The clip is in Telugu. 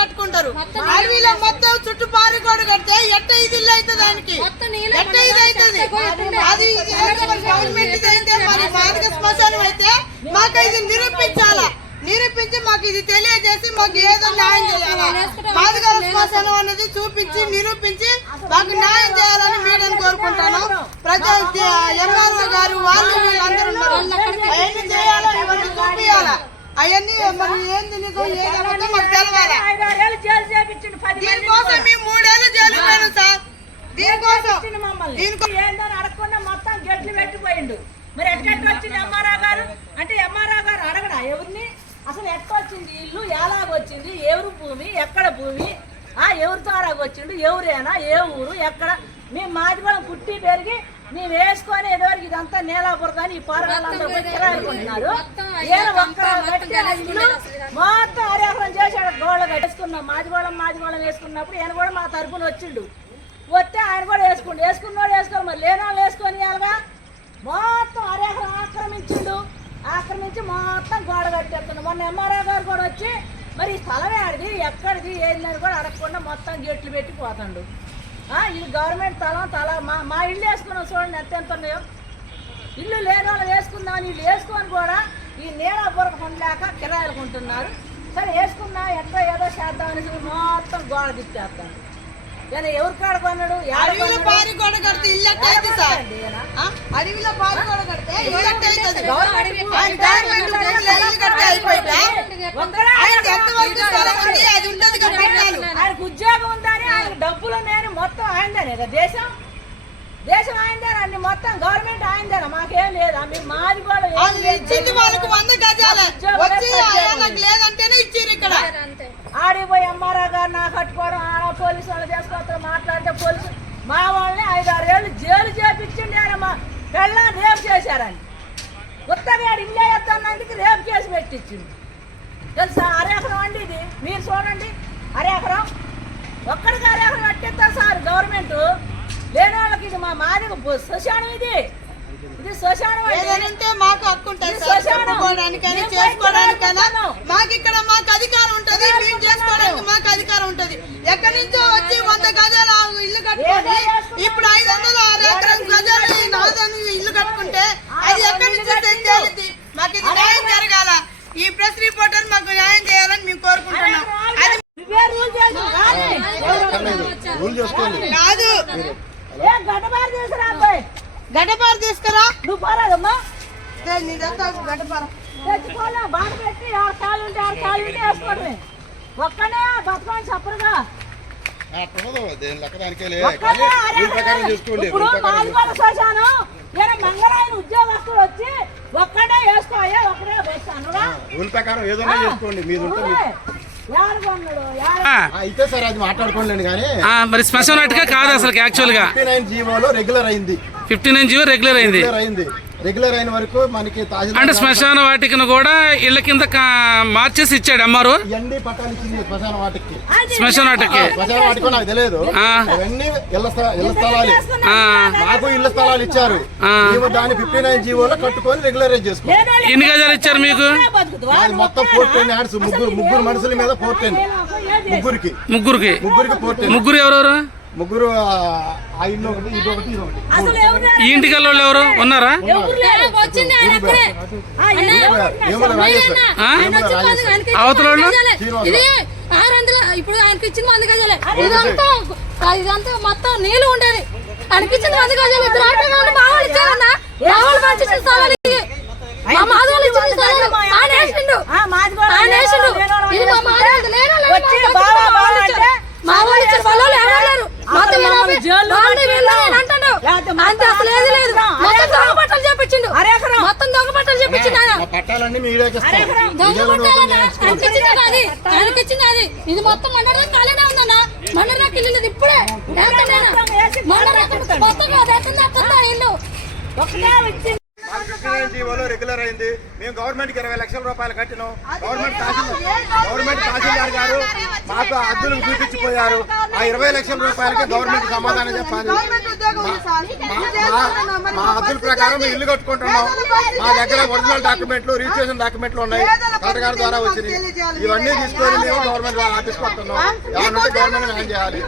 కట్టుకుంటారు. అడవిలో మొత్తం చుట్టూ పారి గోడ కడితే ఎట్ట ఇది ఇల్లు అవుతుంది, దానికి ఎట్ట ఇది అవుతుంది. అది గవర్నమెంట్ అయితే మరి మాదిగ శ్మశానం అయితే మాకు ఇది నిరూపించి మాకు ఇది తెలియజేసి మాకు ఏదో న్యాయం చేయాలా. మాదిగ శ్మశానం అనేది చూపించి నిరూపించి మాకు న్యాయం చేయాలని మీడియాని కోరుకుంటాను. ప్రజా ఎంఆర్ఓ గారు వాళ్ళు వీళ్ళందరూ ఉన్నారు, అవన్నీ చేయాలా, ఇవన్నీ చూపించాలా. అవన్నీ మరి ఏంది నిజం ఏదో మాకు తెలవాలా. దీనికోసం మేము 3 ఏళ్ళు జైలు పోయాను సార్. దీనికోసం అడగకుండా మొత్తం గెట్లు పెట్టిపోయిండు. మరి ఎట్లా వచ్చింది ఎంఆర్ఓ గారు అంటే ఎంఆర్ఓ గారు అడగడా ఎవరిని అసలు ఎట్లా వచ్చింది ఇల్లు, ఎలాగొచ్చింది, ఎవరు భూమి, ఎక్కడ భూమి, ఎవరి ద్వారా వచ్చిండు, ఎవరేనా, ఏ ఊరు, ఎక్కడ. మేము మాదిగూడెం పుట్టి పెరిగి మేము వేసుకొని ఎదువరకు ఇదంతా నేలాపురదని ఈ పారగాళ్ళందరూ కిరాయికుంటున్నారు. మొత్తం అరేకరం చేశాడు. గోళ్ళ వేసుకున్నాం మాదిగూడెం వేసుకున్నప్పుడు ఈయన కూడా మా తరపున వచ్చిండు. వస్తే ఆయన కూడా వేసుకున్నోడు వేసుకోవాలి, మరి లేని వాళ్ళు వేసుకొని ఇవ్వాలిగా. మొత్తం అరేకరం ఆక్రమించి మొత్తం గోడ కట్టేస్తున్నాం. మొన్న ఎంఆర్ఓ గారు కూడా వచ్చి మరి ఈ స్థలం ఆడిది ఎక్కడిది ఏందని కూడా అడగకుండా మొత్తం గేట్లు పెట్టి పోతాడు. ఇది గవర్నమెంట్ స్థలం మా ఇల్లు వేసుకున్నాం చూడండి ఎంత ఉన్నాయో. ఇల్లు లేని వాళ్ళు వేసుకుందాం, ఇల్లు వేసుకొని కూడా ఈ నీలాపురం ఉండలేక కిరాయిలు కొంటున్నారు. సరే వేసుకున్నా ఎట్లా ఏదో చేద్దామని మొత్తం గోడ తిట్టేస్తాను. కానీ ఎవరు కాడ కొన్నాడు? అడవిలో పారి గోడ కడితే ఇల్లు ఎట్టయితే సార్, అడవిలో పారి గోడ కడితే ఇల్లు ఎట్టయితే ఆయనకు ఉద్యోగం ఉందని ఆయన డబ్బులు నేను మొత్తం ఆయనదేనే కదా. దేశం ఆయనదేనా అన్ని మొత్తం గవర్నమెంట్ ఆయనదేనా, మాకేం లేదా. మీరు మాది కూడా ఇచ్చింది వాళ్ళకి 100 గజాలు లేదంటేనే ఇచ్చారు. ఇక్కడ ఆడిపోయి ఎంఆర్ఓ గారు నా కట్టుకోవడం పోలీసు వాళ్ళు చేసుకోవడం మాట్లాడితే పోలీసు మా వాళ్ళని 5-6 ఏళ్ళు జైలు చేపించండి. ఆయన మా పెళ్ళని రేపు చేశారని ఉత్తగాడు ఇల్లు వేస్తున్నందుకు రేపు కేసు పెట్టించింది తెలుసా. అరేకరం అండి ఇది, మీరు చూడండి అరేకరం ఒక్కడికి అరేకరం కట్టిస్తారు సార్ గవర్నమెంట్. లేని వాళ్ళకి ఇది మా మాది శ్మశానం, ఇది శ్మశానం. ఏదంటే మాకు హక్కు ఉంటుంది చేసుకోవడానికైనా చేసుకోవడానికైనా మాకు ఇక్కడ మాకు అధికారం ఉంటుంది, మేము చేసుకోవడానికి మాకు అధికారం ఉంటుంది. ఎక్కడి నుంచో వచ్చి 100 గజాల ఇల్లు కట్టుకొని ఇప్పుడు 500 ఎకరం గజాలు నాదని ఇల్లు కట్టుకుంటే అది ఎక్కడి నుంచో తెలియదు. మాకు ఇది న్యాయం జరగాల. ఈ ప్రెస్ రిపోర్టర్ మాకు న్యాయం చేయాలని మేము కోరుకుంటున్నాం. అది కాదు గడ్డపార తీసుకురా నువ్వు పోరాదమ్మా. గడ్డపార తెచ్చుకోలే బాగా పెట్టి 6 కాళ్ళు ఉంటే 6 కాళ్ళు ఉంటే వేసుకోవడమే. ఒక్కనే బతకని చెప్పరుగా. ఇప్పుడు మాదిగూడ శ్మశానం నేను మంగళాయన ఉద్యోగస్తులు వచ్చి ఒక్కడే వేసుకోయా, ఒక్కడే వేస్తాను అయితే సార్ అది మాట్లాడుకోండి. కానీ మరి శ్మశానం కాదు అసలు యాక్చువల్ గా 59 జీవోలో రెగ్యులర్ అయింది. 59 జీవో రెగ్యులర్ అయింది. రెగ్యులర్ అయిన వరకు మనకి అంటే శ్మశాన వాటికను కూడా ఇళ్ల కింద మార్చేసి ఇచ్చాడు అమ్మారు. ఇవన్నీ పట్టాలు ఇచ్చింది శ్మశాన వాటికి. శ్మశాన వాటికి నాకు తెలియదు. అవన్నీ ఇళ్ల స్థలాలు, నాకు ఇళ్ల స్థలాలు ఇచ్చారు. దాన్ని 59 జీవోలో కట్టుకొని రెగ్యులరైజ్ చేసుకున్నాం. ఎన్ని గజాలు ఇచ్చారు మీకు? మొత్తం 410 యాడ్స్, ముగ్గురు మనుషుల మీద 410. ముగ్గురికి 410. ముగ్గురు ఎవరెవరు? ముగ్గురు ఆ ఇల్లు ఒకటి, ఇది ఒకటి, ఇది ఒకటి. ఈ ఇంటికి వాళ్ళు ఎవరు ఉన్నారా? అవతల ఇప్పుడు ఆయనకి ఇచ్చిన 100 గజాలే. ఇదంతా మొత్తం నీళ్ళు ఉండేది. ఆయనకి ఇచ్చిన 100 గజాలు మా వాళ్ళు ఇచ్చారన్నా. మా వాళ్ళు మంచి స్థలాలు మా మాధవాళ్ళు ఇచ్చిన స్థలాలు ఆయన వేసిండు. ఇది మా మాధవాళ్ళు మా వాళ్ళు ఇచ్చిన పొలాలు ఎవరు మొత్తం అంతే అసలు ఏది లేదు. మొత్తం దొంగ పట్టాలు చెప్పించిండు. మొత్తం దొంగ పట్టాలు చెప్పించిండు ఆయన. దొంగ పట్టాలన్నా ఆయనకిచ్చింది అది. ఇది మొత్తం మండడానికి ఖాళీనే ఉందన్నా. మండడానికి ఇల్లు లేదు ఇప్పుడే. మండడానికి కొత్తగా ఇల్లు జీవోలో రెగ్యులర్ అయింది. మేము గవర్నమెంట్ కి 20 లక్షల రూపాయలు కట్టినాం. గవర్నమెంట్ తహసీల్దార్ గారు మాకు అద్దులు చూపించిపోయారు. ఆ 20 లక్షల రూపాయలకి గవర్నమెంట్ సమాధానం చెప్పాలి. మా అద్దుల ప్రకారం మేము ఇల్లు కట్టుకుంటున్నాం. మా దగ్గర ఒరిజినల్ డాక్యుమెంట్లు, రిజిస్ట్రేషన్ డాక్యుమెంట్లు ఉన్నాయి, కలెక్టర్ గారి ద్వారా వచ్చినాయి. ఇవన్నీ తీసుకొని మేము గవర్నమెంట్ ఆఫీస్కి వస్తున్నాం. ఏమన్నా గవర్నమెంట్ న్యాయం చేయాలి.